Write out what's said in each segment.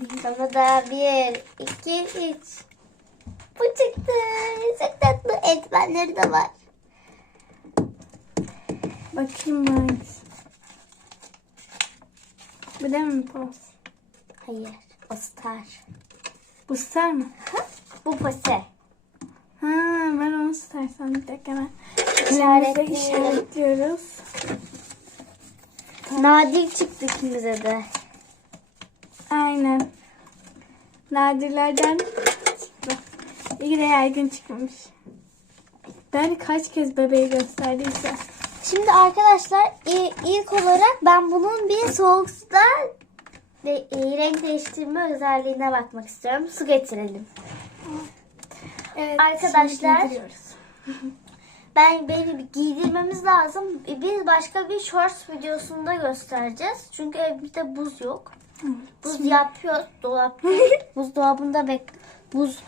Sana da bir, iki, üç. Bu çıktı. Çok tatlı. Eldivenleri de var. Bakayım ben. Bu da mı poz? Hayır. O star. Bu star mı? Bu pose. Ha ben onu star sandım. Bir dakika hemen. İşaretliyoruz. Nadir çıktı ikimize de. Aynen. Nadirlerden çıktı. İyi de yaygın çıkmamış. Ben kaç kez bebeği gösterdiyse. Şimdi arkadaşlar ilk olarak ben bunun bir soğuk suda de, e, renk değiştirme özelliğine bakmak istiyorum. Su getirelim. Evet, Arkadaşlar. Ben beni giydirmemiz lazım. Biz başka bir shorts videosunda göstereceğiz. Çünkü evimizde buz yok. Buz yapıyor dolapta. Buzdolabında bek buz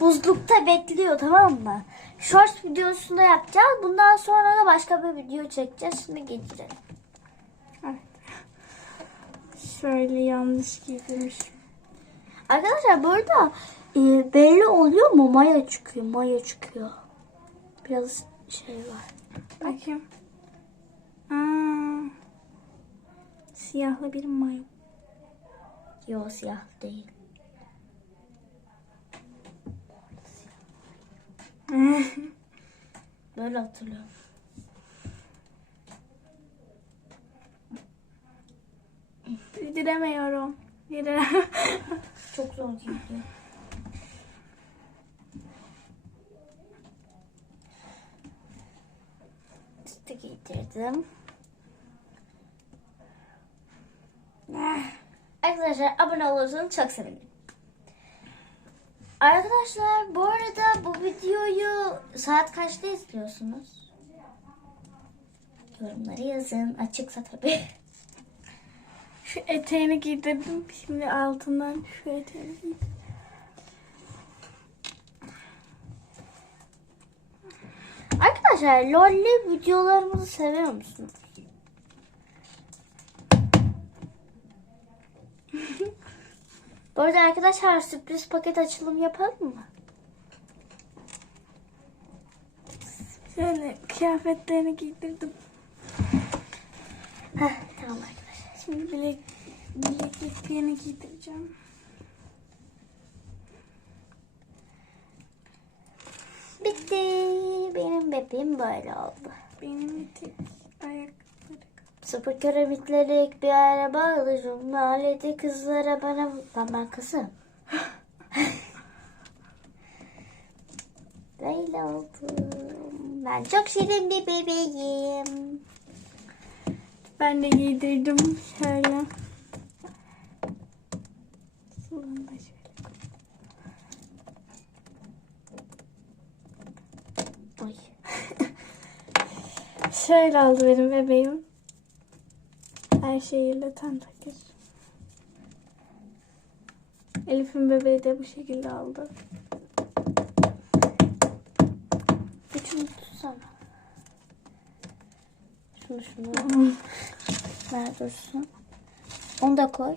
buzlukta bekliyor tamam mı? Shorts videosunda yapacağız. Bundan sonra da başka bir video çekeceğiz. Şimdi giydirelim. Şöyle yanlış giydirmiş. Arkadaşlar burada e, belli oluyor mu? Maya çıkıyor. Maya çıkıyor. Biraz şey var. Bakayım. Aa, siyahlı bir mayo. Yok siyah değil. Böyle hatırlıyorum. Giydiremiyorum. Giydiremiyorum. Çok zor gidiyor. Üstü giydirdim. Arkadaşlar abone olursanız çok sevinirim. Arkadaşlar bu arada bu videoyu saat kaçta izliyorsunuz? Yorumları yazın. Açıksa tabii. Şu eteğini giydirdim. Şimdi altından şu eteğini giydirdim. Arkadaşlar LoL'li videolarımızı seviyor musunuz? Bu arada arkadaşlar sürpriz paket açılım yapalım mı? Şöyle kıyafetlerini giydirdim. Heh, tamam arkadaşlar. Şimdi bilek, bilekliklerini giydireceğim. Bitti. Benim bebeğim böyle oldu. Benim etek. Sıfır kilometrelik bir araba alacağım. Mahallede kızlara bana... Lan ben kızım. Böyle oldum. Ben çok şirin bir bebeğim. Ben de giydirdim şöyle. Oy. Şöyle oldu benim bebeğim. Her şeyiyle tam takır. Elif'in bebeği de bu şekilde oldu. Şunu tutsana. Şunu şunu. Ver dursun. Onu da koy.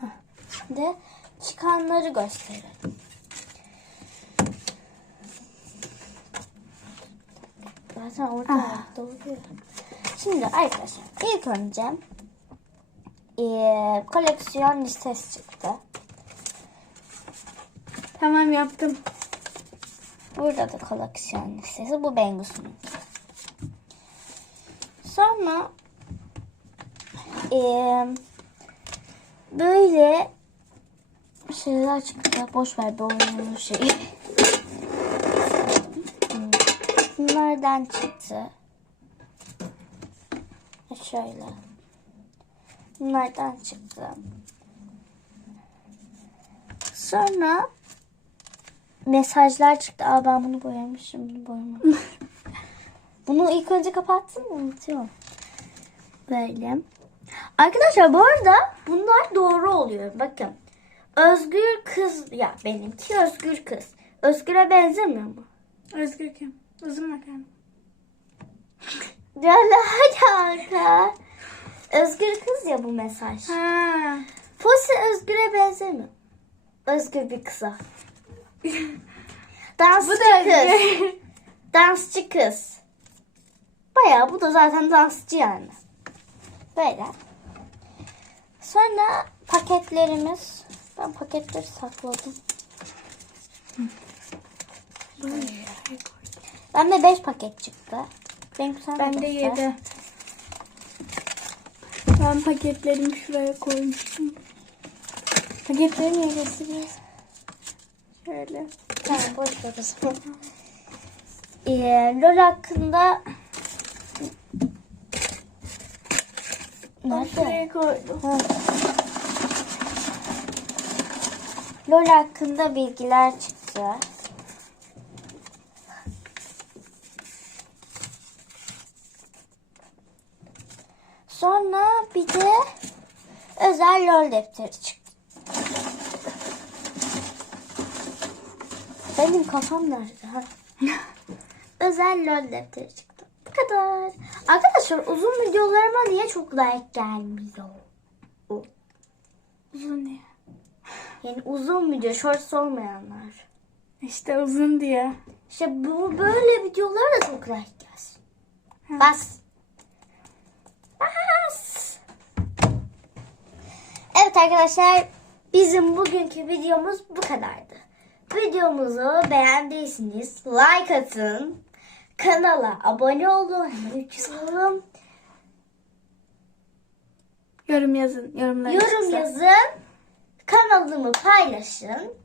Heh. Şimdi çıkanları gösterelim. Zaten orada Ah. doğruyor. Şimdi arkadaşlar ilk önce eee, koleksiyon listesi çıktı. Tamam yaptım. Burada da koleksiyon listesi. Bu Bengus'un. Sonra eee, böyle şeyler çıktı. Boş ver bu oyunun şeyi. Bunlardan çıktı. Şöyle. Bunlardan çıktı. Sonra mesajlar çıktı. Aa ben bunu boyamışım, bunu boyamamışım. bunu ilk önce kapattım mı? Unutuyorum. Böyle. Arkadaşlar bu arada bunlar doğru oluyor. Bakın. Özgür kız. Ya benimki özgür kız. Özgür'e benzemiyor mu? Özgür kim? Uzun makarna. Ya ne alaka? Özgür kız ya bu mesaj. Ha. Posi öz Özgür'e benzemiyor. Özgür bir kıza. Dansçı da kız. Dansçı kız. Bayağı bu da zaten dansçı yani. Böyle. Sonra paketlerimiz. Ben paketleri sakladım. Bende 5 paket çıktı. Benim sen Ben de yedi. Ben paketlerimi şuraya koymuştum. Paketleri niye gösteriyorsun? Şöyle. Tamam boş ver. Ee, LOL hakkında Nerede? şuraya koydum. Ha. LOL hakkında bilgiler çıktı. Sonra bir de özel LOL defteri çıktı. Benim kafam nerede? Ha? özel LOL defteri çıktı. Bu kadar. Arkadaşlar uzun videolarıma niye çok like gelmiyor? Uzun diye. Yani uzun video, shorts olmayanlar. İşte uzun diye. İşte bu böyle videolara da çok like gelsin. Bas. Evet arkadaşlar bizim bugünkü videomuz bu kadardı. Videomuzu beğendiyseniz like atın. Kanala abone olun. Yazalım. Yorum yazın. Yorumlara Yorum yazın. Kanalımı paylaşın.